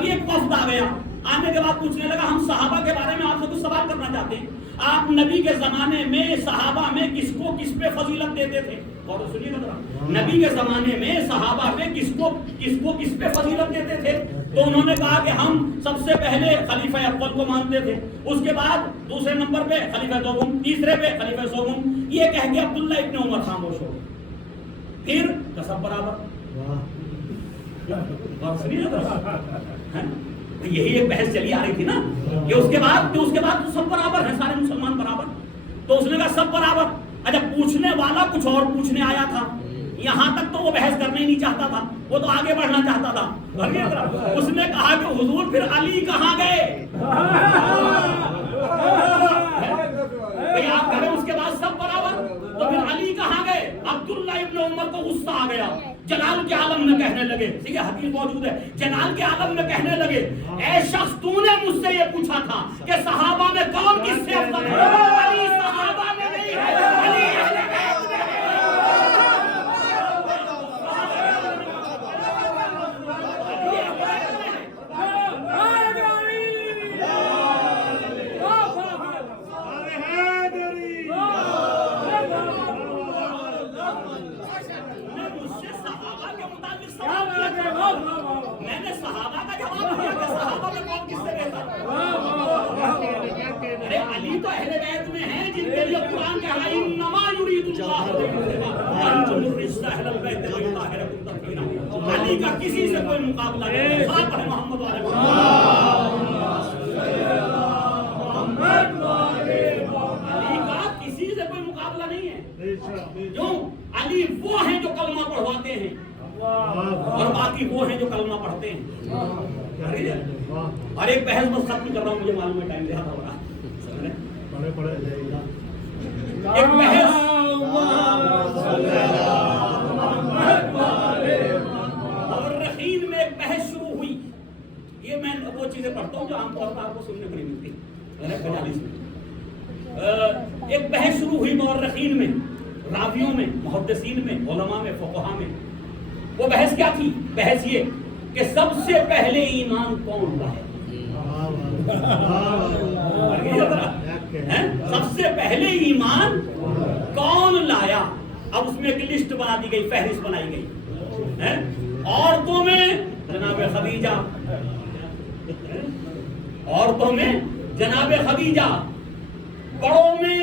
ابھی ایک وفد آ گیا، آنے کے بعد پوچھنے لگا ہم صحابہ کے بارے میں آپ سے کچھ سوال کرنا چاہتے ہیں، آپ نبی کے زمانے میں صحابہ میں کس کو کس پہ فضیلت دیتے تھے؟ اور سنیے ذرا، نبی کے زمانے میں صحابہ میں کس کو کس پہ فضیلت دیتے تھے؟ تو انہوں نے کہا کہ ہم سب سے پہلے خلیفہ اول کو مانتے تھے، اس کے بعد دوسرے نمبر پہ خلیفہ دوم، تیسرے پہ خلیفہ سوم، یہ کہہ کے عبداللہ ابن عمر خاموش ہو گئے، پھر سب برابر۔ یہی ایک بحث چلی آ رہی تھی نا کہ اس کے بعد تو سب برابر ہیں، سارے مسلمان برابر، تو اس نے کہا سب برابر۔ اچھا پوچھنے والا کچھ اور پوچھنے آیا تھا، یہاں تک تو وہ بحث کرنا ہی نہیں چاہتا تھا، وہ تو آگے بڑھنا چاہتا تھا۔ اس نے کہا کہ حضور پھر علی کہاں گئے؟ آپ کہہ رہے اس کے بعد سب برابر، تو پھر علی کہاں گئے؟ عبداللہ ابن عمر کو غصہ آ گیا، جلال کے عالم میں کہنے لگے، ٹھیک ہے حدیث موجود ہے، جلال کے عالم میں کہنے لگے اے شخص تو نے مجھ سے یہ پوچھا تھا کہ صحابہ میں کون کس سے افضل ہے؟ علی صحابہ میں نہیں ہے، علی اہل بیت میں ہے۔ میں نے صحابہ کا جواب دیا کہ صحابہ میں کون کس سے بہتر؟ ارے علی تو اہل بیت میں ہیں جن کے لیے قرآن کہہ رہا ہے انما یرید اللہ ان تمرز اہل البیت ویطہرکم تطہیرا۔ علی کا کسی سے کوئی مقابلہ نہیں، خواب ہے محمد والے علی کا کسی سے کوئی مقابلہ نہیں ہے۔ کیوں؟ علی وہ ہیں جو کلمہ پڑھواتے ہیں اور باقی وہ ہیں جو کلمہ پڑھتے ہیں۔ اور ایک بحث بس ختم کر رہا ہوں، مجھے معلوم ہے ٹائم زیادہ ہو رہا ہے۔ ایک بحث مورخین میں ایک بحث شروع ہوئی، یہ میں وہ چیزیں پڑھتا ہوں جو عام طور پر آپ کو سننے کو نہیں ملتی، ایک بحث شروع ہوئی مورخین میں، راویوں میں، محدثین میں، علماء میں، فقہاء میں۔ وہ بحث کیا تھی؟ بحث یہ کہ سب سے پہلے ایمان کون لائے؟ سب سے پہلے ایمان کون لایا؟ اب اس میں ایک لسٹ بنا دی گئی، فہرست بنائی گئی۔ عورتوں میں جناب خدیجہ، عورتوں میں جناب خدیجہ، بڑوں میں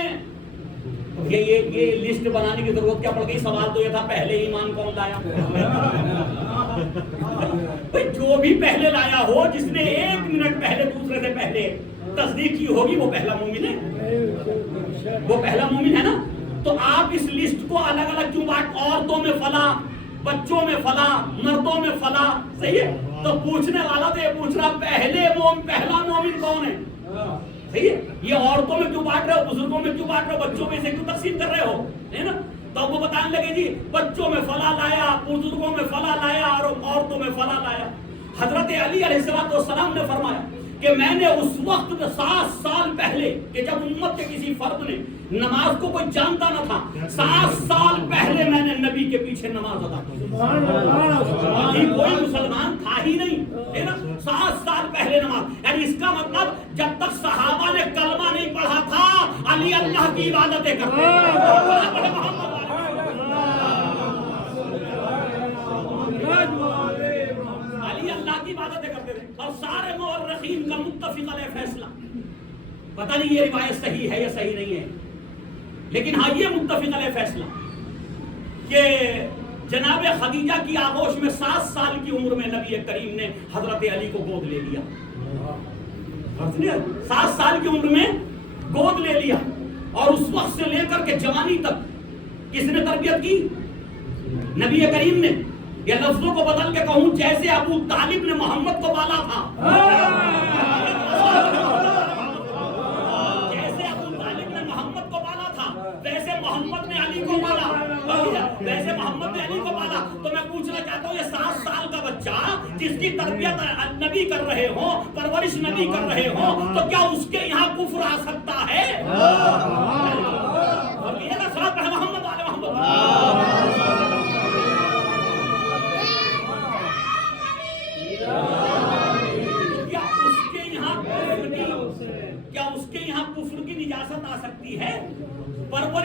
یہ لسٹ بنانے کی ضرورت کیا پڑ گئی؟ سوال تو یہ تھا پہلے ایمان کون لایا؟ جو بھی پہلے لایا ہو، جس نے 1 منٹ پہلے دوسرے سے پہلے تصدیق کی ہوگی وہ پہلا مومن ہے، وہ پہلا مومن ہے نا۔ تو آپ اس لسٹ کو الگ الگ کیوں بات؟ عورتوں میں فلاں، بچوں میں فلاں، مردوں میں فلاں، صحیح ہے؟ تو پوچھنے والا تو یہ پوچھ رہا پہلا مومن کون ہے؟ صحیح ہے؟ یہ عورتوں میں کیوں بانٹ رہے ہو، بزرگوں میں کیوں بانٹ رہے ہو، بچوں میں سے کیوں تقسیم کر رہے ہو، ہے نا؟ تو وہ بتانے لگے جی بچوں میں فلاں لایا، بزرگوں میں فلاں لایا اور عورتوں میں فلاں لایا۔ حضرت علی علیہ السلام نے فرمایا کہ میں نے اس وقت 7 سال پہلے کہ جب امت کے کسی فرد نے نماز کو کوئی جانتا نہ تھا، 7 سال پہلے میں نے نبی کے پیچھے نماز ادا کی۔ کوئی مسلمان تھا ہی نہیں، ہے نا؟ 7 سال پہلے نماز، یعنی اس کا مطلب جب تک صحابہ نے کلمہ نہیں پڑھا تھا علی اللہ کی عبادتیں کرتے تھے۔ علی اللہ کی عبادتیں کرتے تھے اور سارے مورخین کا متفق علیہ فیصلہ، پتہ نہیں یہ روایت صحیح ہے یا صحیح نہیں ہے، لیکن ہاں یہ متفق علیہ فیصلہ کہ جناب خدیجہ کی آغوش میں 7 سال کی عمر میں نبی کریم نے حضرت علی کو گود لے لیا۔ 7 سال کی عمر میں گود لے لیا، اور اس وقت سے لے کر کے جوانی تک کس نے تربیت کی؟ نبی کریم نے۔ یا لفظوں کو بدل کے کہوں، جیسے ابو طالب نے محمد کو پالا تھا، جیسے ابو طالب نے محمد کو پالا تھا، ویسے محمد نے علی کو پالا، ویسے محمد نے علی کو پالا۔ تو میں پوچھنا چاہتا ہوں یہ 7 سال کا بچہ جس کی تربیت نبی کر رہے ہو، پرورش نبی کر رہے ہو، تو کیا اس کے یہاں کفر آ سکتا ہے؟ اور یہ نا صلاۃ پڑھے محمد والے محمد۔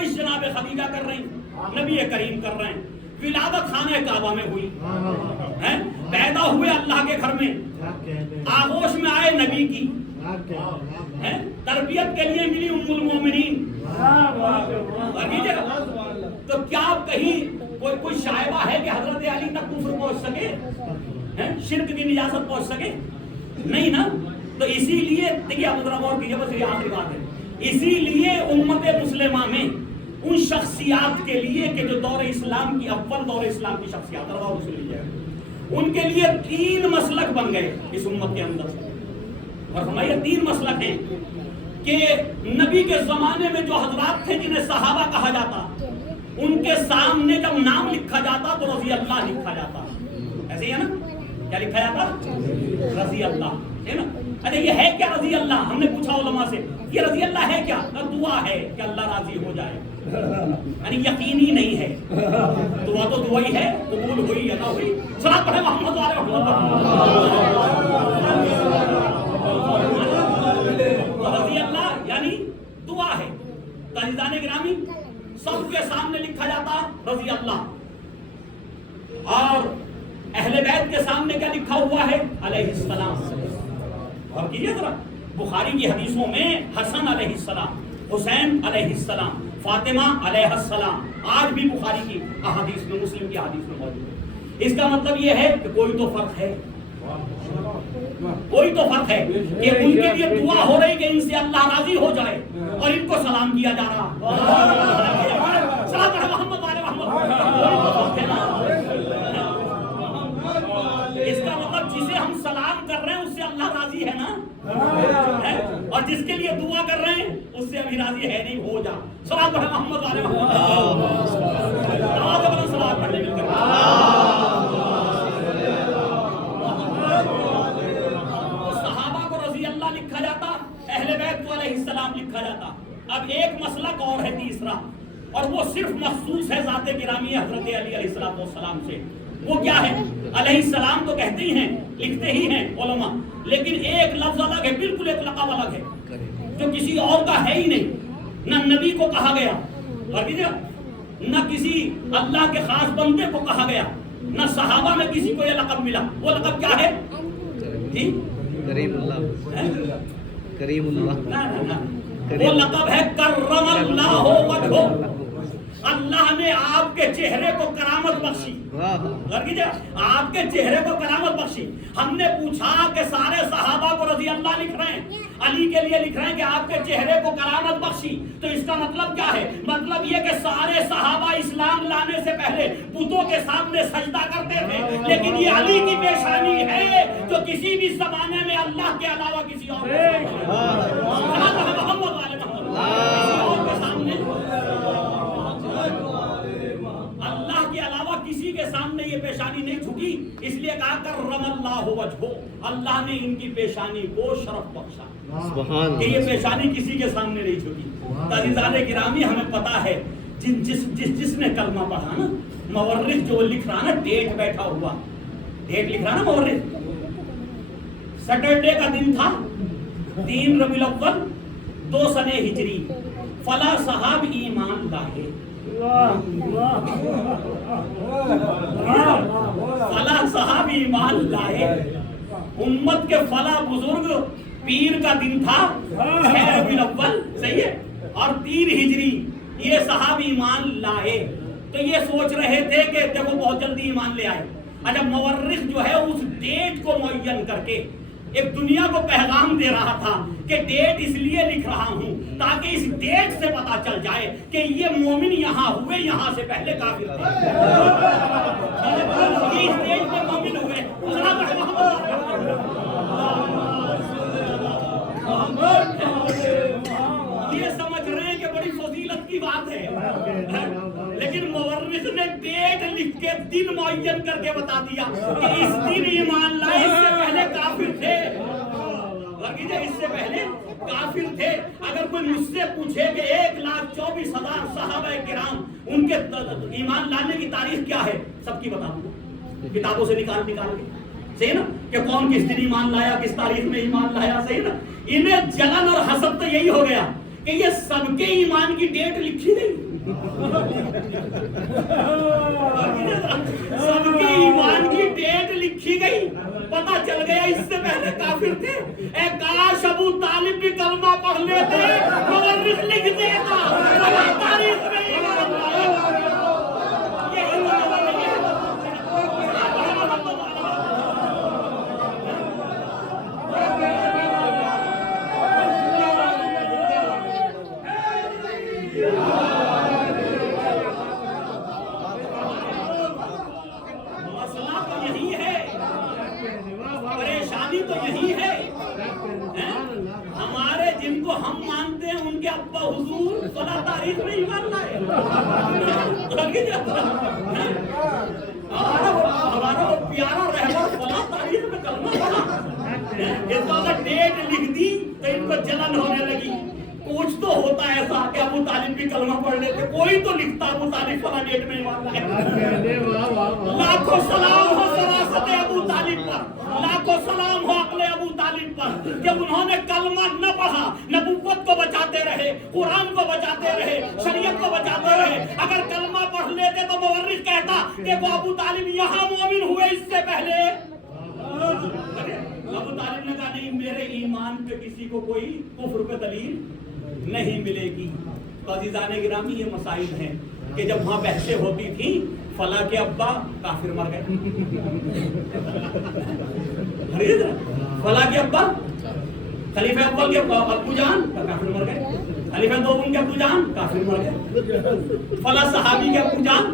پرورش جناب خدیجہ کر رہی، نبی کریم کر رہے ہیں، ولادت خانہ کعبہ میں ہوئی، پیدا ہوئے اللہ کے گھر میں، آغوش میں آئے نبی کی، تربیت کے لیے ملی ام المومنین۔ تو کیا کہیں کوئی شائبہ ہے کہ حضرت علی تک کفر پہنچ سکے، شرک کی نجاست پہنچ سکے؟ نہیں نا۔ تو اسی لیے دیکھیے آپ ذرا غور کیجیے، بس یہ آخری بات ہے، اسی لیے امت مسلمہ میں ان شخصیات کے لیے کہ جو دور اسلام کی اول دور اسلام کی شخصیات ان کے لیے 3 مسلک بن گئے اس امت کے اندر، اور ہمارے 3 مسلک ہیں کہ نبی کے زمانے میں جو حضرات تھے جنہیں صحابہ کہا جاتا، ان کے سامنے جب نام لکھا جاتا تو رضی اللہ لکھا جاتا، ایسے ہی ہے نا، کیا لکھا جاتا؟ رضی اللہ، ہے نا۔ ارے یہ ہے کیا رضی اللہ؟ ہم نے پوچھا علماء سے یہ رضی اللہ ہے کیا؟ دعا ہے کہ اللہ راضی ہو جائے، یعنی یقینی نہیں ہے، دعا تو دعا ہی ہے، قبول ہوئی یا نہ ہوئی۔ صلاۃ پڑھے محمد والے رضی اللہ یعنی دعا ہے۔ عزیزان گرامی، سب کے سامنے لکھا جاتا رضی اللہ، اور اہل بیت کے سامنے کیا لکھا ہوا ہے؟ علیہ السلام۔ اور کیجئے ذرا، بخاری کی حدیثوں میں حسن علیہ السلام، حسین علیہ السلام، فاطمہ علیہ السلام، آج بھی بخاری کی احادیث میں، مسلم کی احادیث میں موجود ہے۔ اس کا مطلب یہ ہے کہ کوئی تو فرق ہے، کوئی تو فرق ہے کہ ان کے لیے دعا ہو رہی کہ ان سے اللہ راضی ہو جائے، اور ان کو سلام کیا جا رہا، سلام محمد والے محمد۔ اس کا مطلب جسے ہم سلام کر رہے ہیں اس سے اللہ راضی ہے نا، اور جس کے لیے دعا کر رہے ہیں اس سے ابھی راضی ہے نہیں، ہو جا۔ سلام پڑھے محمد والے محمد، سلام پڑھنے مل کر۔ صحابہ کو رضی اللہ لکھا جاتا، اہل بیت کو علیہ السلام لکھا جاتا۔ اب ایک مسلک اور ہے تیسرا، اور وہ صرف مخصوص ہے ذات گرامی حضرت علی علیہ السلام سے۔ وہ کیا ہے؟ علیہ السلام تو کہتے ہی ہیں، لکھتے ہی ہیں علماء، لیکن ایک لفظ الگ ہے، بالکل ایک لقب الگ ہے جو کسی اور کا ہے ہی نہیں، نہ نبی کو کہا گیا، نہ کسی اللہ کے خاص بندے کو کہا گیا، نہ صحابہ میں کسی کو یہ لقب ملا۔ وہ لقب کیا ہے؟ جی کریم اللہ، کریم اللہ، وہ لقب ہے کرم اللہ وجہہ، اللہ نے آپ کے چہرے کو کرامت بخشی، آپ کے چہرے کو کرامت بخشی۔ ہم نے پوچھا کہ سارے صحابہ کو رضی اللہ لکھ رہے ہیں، علی کے لیے لکھ رہے ہیں کہ آپ کے چہرے کو کرامت بخشی، تو اس کا مطلب کیا ہے؟ مطلب یہ کہ سارے صحابہ اسلام لانے سے پہلے بتوں کے سامنے سجدہ کرتے تھے، لیکن یہ علی کی پیشانی ہے جو کسی بھی زمانے میں اللہ کے علاوہ کسی اور کے سامنے، اللہ کے علاوہ کسی کے سامنے یہ پیشانی نہیں جھکی، اس لیے کہا کرم اللہ وجہہ، اللہ نے ان کی پیشانی کو شرف بخشا کہ یہ پیشانی کسی کے سامنے نہیں جھکی۔ عزیزان گرامی، ہمیں پتا ہے جس نے کلمہ پڑھا نا، مورخ جو لکھ رہا نا، ڈیٹ بیٹھا ہوا، ڈیٹ لکھ رہا نا مورخ، سیٹرڈے کا دن تھا 3 ربیع الاول 2 سنہ ہجری، فلا صحاب ایمان لائے، فلا صحاب ایمان لائے، امت کے فلا بزرگ، پیر کا دن تھا 6 ربیع الاول، صحیح ہے، اور 3 ہجری، یہ صحاب ایمان لائے۔ تو یہ سوچ رہے تھے کہ دیکھو بہت جلدی ایمان لے آئے۔ اچھا، مورخ جو ہے اس ڈیٹ کو معین کر کے ایک دنیا کو پیغام دے رہا تھا کہ ڈیٹ اس لیے لکھ رہا ہوں تاکہ اس ڈیٹ سے پتا چل جائے کہ یہ مومن یہاں ہوئے، یہاں سے پہلے کافر تھے، اس ڈیٹ میں مومن ہوئے۔ یہ سمجھ رہے ہیں کہ بڑی فضیلت کی بات ہے، لیکن مورخ نے ڈیٹ لکھ کے دن معین کر کے بتا دیا کہ اس دن ایمان لائے، اس سے پہلے کافر تھے، اس سے پہلے کافر تھے۔ اگر کوئی مجھ سے پوچھے کہ 1,24,000 صحابہ کرام ان کے ایمان لانے کی تاریخ کیا ہے، سب کی بتا دوں کتابوں سے نکال کے، صحیح نا، کہ کون کس دن ایمان لایا، کس تاریخ میں ایمان لایا، صحیح نا۔ انہیں جلن اور حسد تو یہی ہو گیا کہ یہ سب کے ایمان کی ڈیٹ لکھی گئی، سب کے ایمان کی ڈیٹ لکھی گئی، پتا چل گیا اس سے پہلے کافر تھے. اے کاش ابو طالب بھی کلمہ پڑھ لیتے، مورخ لکھ دیتا تاریخ میں ایمان لایا. یہی تو نہیں ہے. مسئلہ تو یہی ہے، پریشانی تو یہی ہے. ہمارے جن کو ہم مانتے ہیں ان کے ابا حضور فلاں تاریخ میں ایمان لائے. ہمارا وہ پیارا رہبر فلاں تاریخ میں کلمہ پڑھا. اس کو اگر ڈیٹ لکھ دی تو ان کو جلن ہونے لگی. کچھ تو ہوتا ہے ایسا کہ ابو طالب بھی کلمہ پڑھ لیتے، کوئی تو لکھتا ابو طالب فلاں ڈیٹ میں ایمان لائے. لاکھوں سلام ہو سراست ابو طالب پر، لاکھوں سلام ہو عقل ابو طالب پر کہ انہوں نے کلمہ نہ پڑھا، نبوت کو بچاتے رہے، قرآن کو بچاتے رہے، شریعت کو بچاتے رہے. اگر کلمہ پڑھ لیتے تو مورخ کہتا کہ وہ ابو طالب یہاں مومن ہوئے اس سے پہلے. ابو طالب نے کہا نہیں، میرے ایمان پہ کسی کو کوئی کفر پہ دلیل نہیں ملے گی. تو عزیزان گرامی یہ مسائل ہیں کہ جب وہاں بحثیں ہوتی تھیں فلاں کے ابا کافر مر گئے، فلاں کے ابا خلیفہ اول کے ابو جان کافر مر گئے، خلیفہ دوم کے ابو جان کافر مر گئے، فلاں صحابی کے ابو جان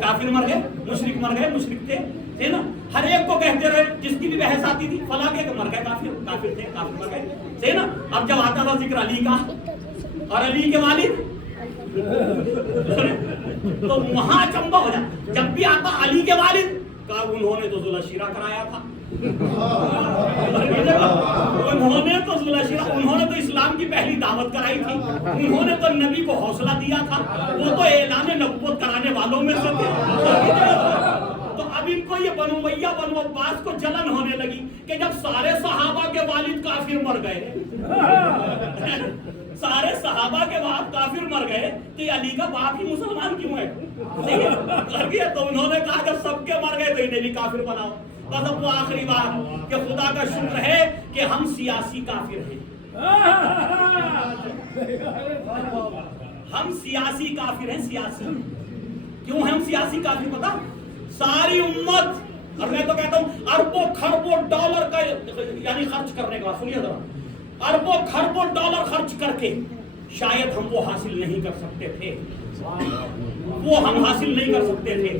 کافر مر گئے، مشرک مر گئے، مشرک تھے نا. ہر ایک کو کہتے رہے، جس کی بھی بحث آتی تھی فلاں کے مر گئے کافر، کافر تھے، کافر مر گئے، صحیح نا. اب جب آتا تھا ذکر علی کا اور علی کے والد تو وہاں چمبا ہو جاتا. جب بھی آتا علی کے والد کا انہوں نے تو ذوالشیرہ کرایا تھا، انہوں نے تو اسلام کی پہلی دعوت کرائی تھی، انہوں نے تو نبی کو حوصلہ دیا تھا، وہ تو اعلان نبوت کرانے والوں میں سے تھے. تو اب ان کو یہ بنو امیہ بنو عباس کو جلن ہونے لگی کہ جب سارے صحابہ کے والد کافر مر گئے، سارے صحابہ کے بعد کافر مر گئے تو یہ علی کا باپ ہی مسلمان کیوں ہے؟ تو انہوں نے کہا جب سب کے مر گئے تو انہیں بھی کافر بناؤ. بس اب وہ آخری بات کہ خدا کا شکر ہے کہ ہم سیاسی کافر ہیں. ہم سیاسی کافر ہیں. سیاسی کیوں ہیں ہم سیاسی کافر پتا؟ ساری امت، اور میں تو کہتا ہوں اربوں کھربوں ڈالر کا یعنی خرچ کرنے کا، سنیے ذرا، اربوں کھربوں ڈالر خرچ کر کے شاید ہم وہ حاصل نہیں کر سکتے تھے، وہ ہم حاصل نہیں کر سکتے تھے.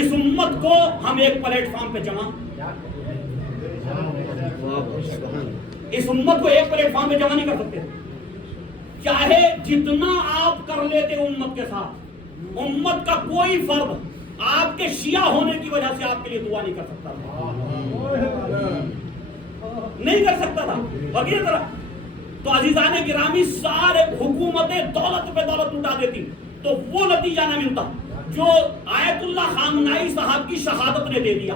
اس امت کو ہم ایک پلیٹ فارم پہ جمع، اس امت کو ایک پلیٹ فارم پہ جمع نہیں کر سکتے. چاہے جتنا آپ کر لیتے امت کے ساتھ، امت کا کوئی فرد آپ کے شیعہ ہونے کی وجہ سے آپ کے لیے دعا نہیں کر سکتا تھا، نہیں کر سکتا تھا. وغیرہ طرح تو عزیزان گرامی سارے حکومتیں دولت پہ دولت اٹھا دیتی تو وہ نتیجہ نہ ملتا جو آیت اللہ خامنائی صاحب کی شہادت نے دے دیا.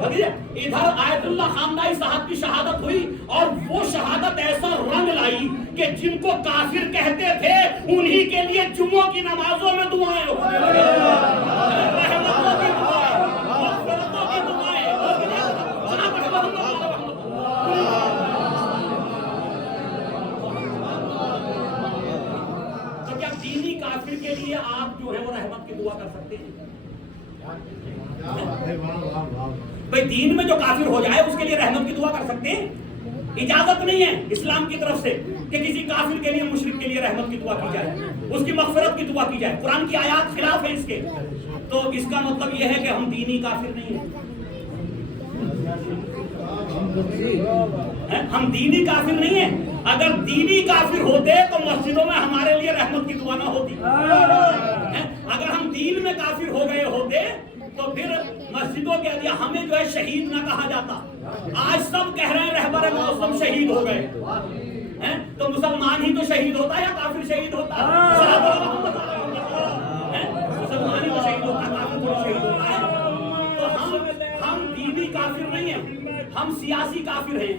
ادھر آیت اللہ خامنائی صاحب کی شہادت ہوئی اور وہ شہادت ایسا رنگ لائی کہ جن کو کافر کہتے تھے انہی کے لیے جمعوں کی نمازوں میں دعائیں ہوتی ہیں، رحمتوں کی دعائیں، مغفرتوں کی دعائیں. تو کیا دینی کافر کے لیے آپ جو ہے وہ رحمت کی دعا کر سکتے ہیں؟ بھئی دین میں جو کافر ہو جائے اس کے لیے رحمت کی دعا کر سکتے ہیں؟ اجازت نہیں ہے اسلام کی طرف سے کہ کسی کافر کے لیے، مشرک کے لیے رحمت کی دعا کی جائے، اس کی مغفرت کی دعا کی جائے. قرآن کی آیات خلاف ہے اس کے. تو اس کا مطلب یہ ہے کہ ہم دینی کافر نہیں ہیں. ہم دینی کافر نہیں ہیں. اگر دینی کافر ہوتے تو مسجدوں میں ہمارے لیے رحمت کی دعا نہ ہوتی. اگر ہم دین میں کافر ہو گئے ہوتے تو پھر مسجدوں کے لیے ہمیں جو ہے شہید نہ کہا جاتا. آج سب کہہ رہے ہیں رہبر معظم شہید ہو گئے، تو مسلمان ہی تو شہید ہوتا ہے یا کافر شہید ہوتا ہے؟ مسلمان ہی تو شہید ہوتا ہے، کافر تو شہید ہوتا ہے. تو ہم دینی کافر نہیں ہیں. ہم سیاسی کافر ہیں.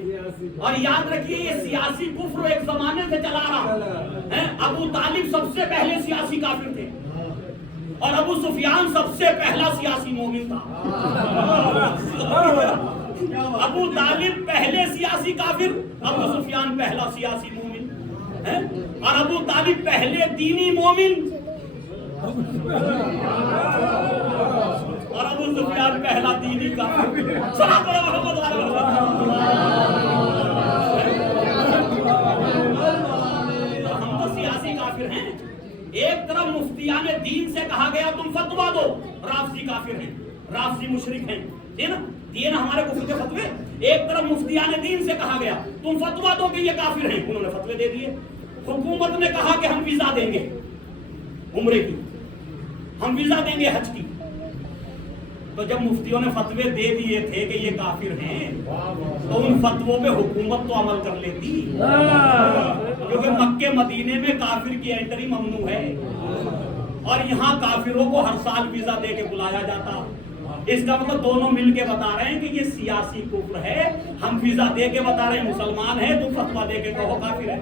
اور یاد رکھیے یہ سیاسی کفر ایک زمانے سے چلا رہا ہے. ابو طالب سب سے پہلے سیاسی کافر تھے اور ابو سفیان سب سے پہلا سیاسی مومن تھا. ابو طالب پہلے سیاسی کافر، ابو سفیان پہلا سیاسی مومن، اور ابو طالب پہلے دینی مومن اور ابو سفیان پہلا دینی کافر. ہم تو سیاسی کافر ہیں. ایک طرف مفتیان دین سے کہا گیا تم فتوا دو، رافضی کافر ہیں، رافضی مشرک ہیں، یہ نا ہمارے کفر کے فتوے. ایک طرف مفتیان دین سے کہا گیا تم فتوا دو کہ یہ کافر ہیں، انہوں نے فتوے دے دیے. حکومت نے کہا کہ ہم ویزا دیں گے عمرے کی، ہم ویزا دیں گے حج کی. تو جب مفتیوں نے فتوے دے دیے تھے کہ یہ کافر ہیں تو ان فتووں پہ حکومت تو عمل کر لیتی، کیونکہ مکے مدینے میں کافر کی انٹری ممنوع ہے اور یہاں کافروں کو ہر سال ویزا دے کے بلایا جاتا. اس کا مطلب دونوں مل کے بتا رہے ہیں کہ یہ سیاسی کفر ہے. ہم ویزا دے کے بتا رہے ہیں مسلمان ہے، تو فتوا دے کے کہو کافر ہے.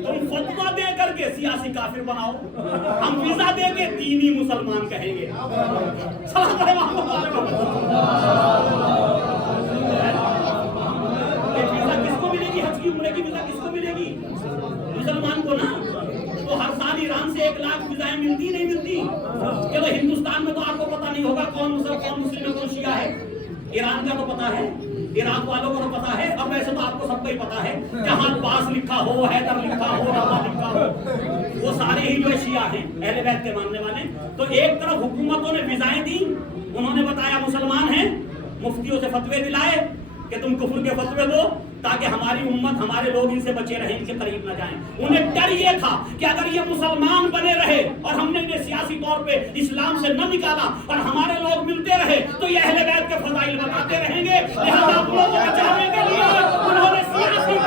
تم فتوا دے کر کے سیاسی کافر بناؤ، ہم ویزا دے کے دینی مسلمان کہیں گے. حج کی عمرے کی ویزا کس کو ملے گی؟ مسلمان کو نا. تو ہر سال ایران سے 1 لاکھ ویزائیں ملتی نہیں ملتی. چلو ہندوستان میں تو آپ کو پتا نہیں ہوگا کون مسلم ہے کون شیعہ ہے. ایران کا تو پتا ہے، عراق والوں کو تو پتا ہے. اب ویسے تو آپ کو سب کو ہی پتا ہے، جہاں پاس لکھا ہو، حیدر لکھا ہو، رضا لکھا ہو، وہ سارے ہی جو شیعہ ہیں، اہل بیت کے ماننے والے. تو ایک طرف حکومتوں نے ویزائیں دی، انہوں نے بتایا مسلمان ہیں، مفتیوں سے فتوے دلائے کہ تم کفر کے فتوے دو تاکہ ہماری امت، ہمارے لوگ ان سے بچے رہیں، ان کے قریب نہ جائیں. انہیں ڈر یہ تھا کہ اگر یہ مسلمان بنے رہے اور ہم نے انہیں سیاسی طور پہ اسلام سے نہ نکالا اور ہمارے لوگ ملتے رہے تو یہ اہل بیت کے فضائل بتاتے رہیں گے. لہذا اپنوں کو بچانے کے لیے انہوں نے سیاسی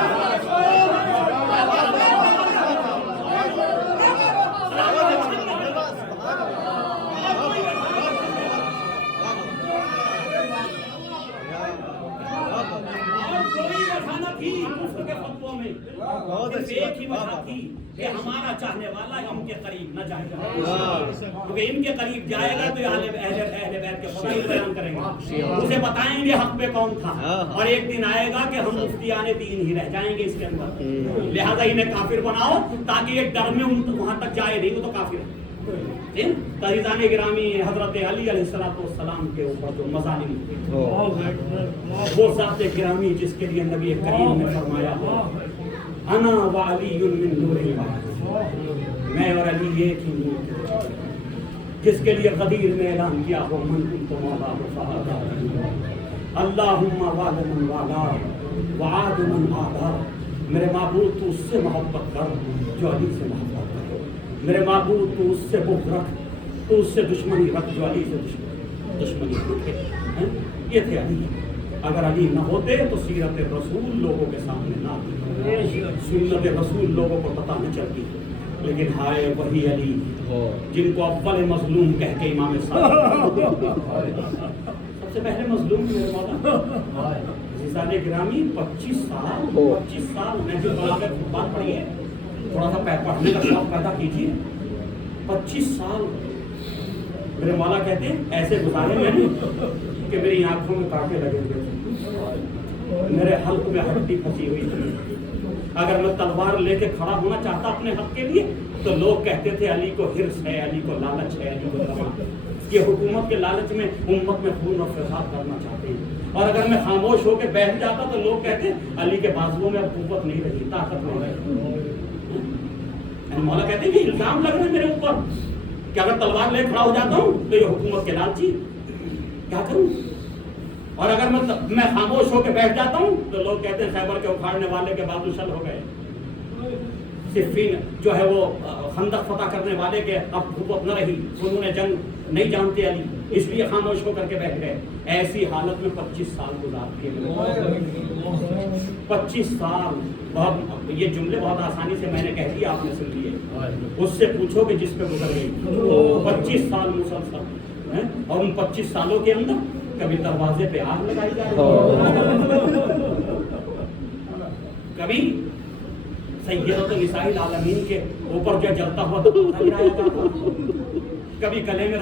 کفر کے فتووں میں ایک ہی وجہ تھی کہ ہمارا چاہنے والا ان کے قریب نہ جائے گا، کیونکہ ان کے قریب جائے گا تو اہل بیت کے فضائل بیان کریں گے، اسے بتائیں گے حق پہ کون تھا، اور ایک دن آئے گا کہ ہم مفتیان دین ہی رہ جائیں گے اس کے اندر. لہذا انہیں کافر بناؤ تاکہ ایک ڈر میں وہاں تک جائے نہیں، وہ تو کافر ہے. عزیزان گرامی، حضرت علی علیہ السلام کے اوپر جو مظالم تھے، وہ ذات گرامی جس کے لیے نبی کریم نے فرمایا انا وعلی من نور اللہ، میں اور علی ایک ہی نور، جس کے لیے غدیر نے اعلان کیا ہو من کنت مولا فہذا اللہم وعد من والا وعاد من عادا. میرے معبود تو اس سے محبت کر جو علی سے محبت کر، میرے معبود تو اس سے بغض رکھ، تو اس سے دشمنی رکھ جو علی سے دشمنی رکھے. یہ تھے علی. اگر علی نہ ہوتے تو سیرت رسول لوگوں کے سامنے نہ آتی، سنت رسول لوگوں کو پتہ نہ چلتی. لیکن ہائے وہی علی جن کو اول مظلوم کہہ کے امام صادق سب سے پہلے مظلوم میرے مولا عزیزان گرامی 25 سال میں جو بات پڑھی ہے، تھوڑا سا پڑھنے کا شوق پیدا کیجیے. 25 سال میرے مولا کہتے ہیں ایسے گزارے میں نے کہ میری آنکھوں میں کانٹے لگے ہوئے تھے، میرے حلق میں ہڈی پھنسی ہوئی تھی. اگر میں تلوار لے کے کھڑا ہونا چاہتا اپنے حق کے لیے تو لوگ کہتے تھے علی کو حرص ہے، علی کو لالچ ہے، علی کو طمع. یہ حکومت کے لالچ میں امت میں خون و فساد کرنا چاہتے ہیں. اور اگر میں خاموش ہو کے بیٹھ جاتا تو لوگ کہتے علی کے بازوؤں میں اب قوت نہیں رہی، طاقت نہیں رہی. مولا کہتے ہیں کہ الزام لگ رہے ہیں میرے اوپر کہ اگر تلوار لے کھڑا ہو جاتا ہوں تو یہ حکومت کے لالچی کیا کروں، اور اگر میں خاموش ہو کے بیٹھ جاتا ہوں تو لوگ کہتے ہیں خیبر کے اکھاڑنے والے کے بازو شل ہو گئے، صفین جو ہے وہ خندق فتح کرنے والے کے اب حکومت نہ رہی، انہوں نے جنگ نہیں جانتے علی، اس لیے خاموش ہو کر کے بیٹھ گئے. ایسی حالت میں 25 سال گزار کے 25 سال بہت یہ جملے بہت آسانی سے میں نے کہہ دیا، آپ نے سن لیے. اس سے پوچھو کہ جس پہ گزر گئی 25 سال مسلسل، اور ان 25 سالوں کے اندر کبھی دروازے پہ آگ لگائی جا رہی، کبھی سیدۃ النساء العالمین کے اوپر جو جلتا ہوا گرایا جاتا، کبھی گلے میں